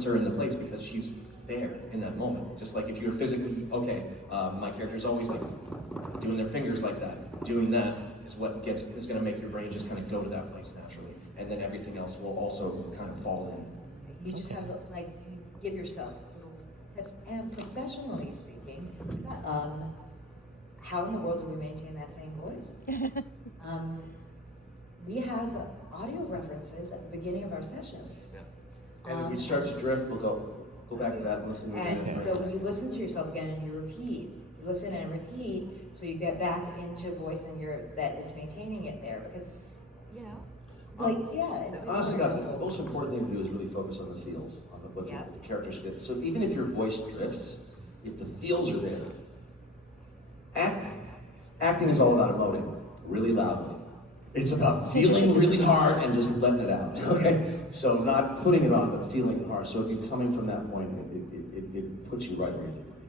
puts her in the place because she's there in that moment. Just like if you're physically, okay, my character's always like doing their fingers like that. Doing that is what is gonna make your brain just kind of go to that place naturally. And then everything else will also kind of fall in. You just have to, like, you give yourself little tips. And professionally speaking, how in the world do we maintain that same voice? We have audio references at the beginning of our sessions. Yeah. And if we start to drift, we'll go back to that and listen again. And so you listen to yourself again and you repeat. You listen and repeat, so you get back into voice and that it's maintaining it there. Because, you know, like, yeah. And honestly, God, the most important thing to do is really focus on the feels, on what the characters fit. So even if your voice drifts, if the feels are there, acting is all about emoting really loudly. It's about feeling really hard and just letting it out, okay? So not putting it on, but feeling it hard. So if you're coming from that point, it puts you right where you need to be.